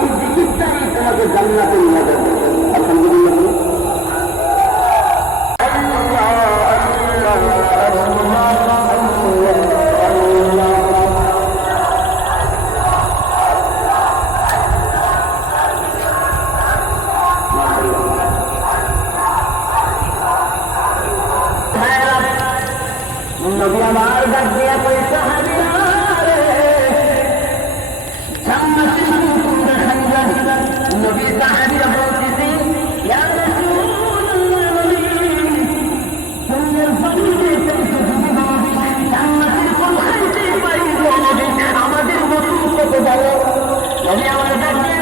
এই জিকিরটাই তোমাকে জান্নাতে নিয়ে যাবে আলহামদুলিল্লাহ। নবী আমার ডাক দিয়া পয়সা হারিয়া রে জান্নাতে Yanımda.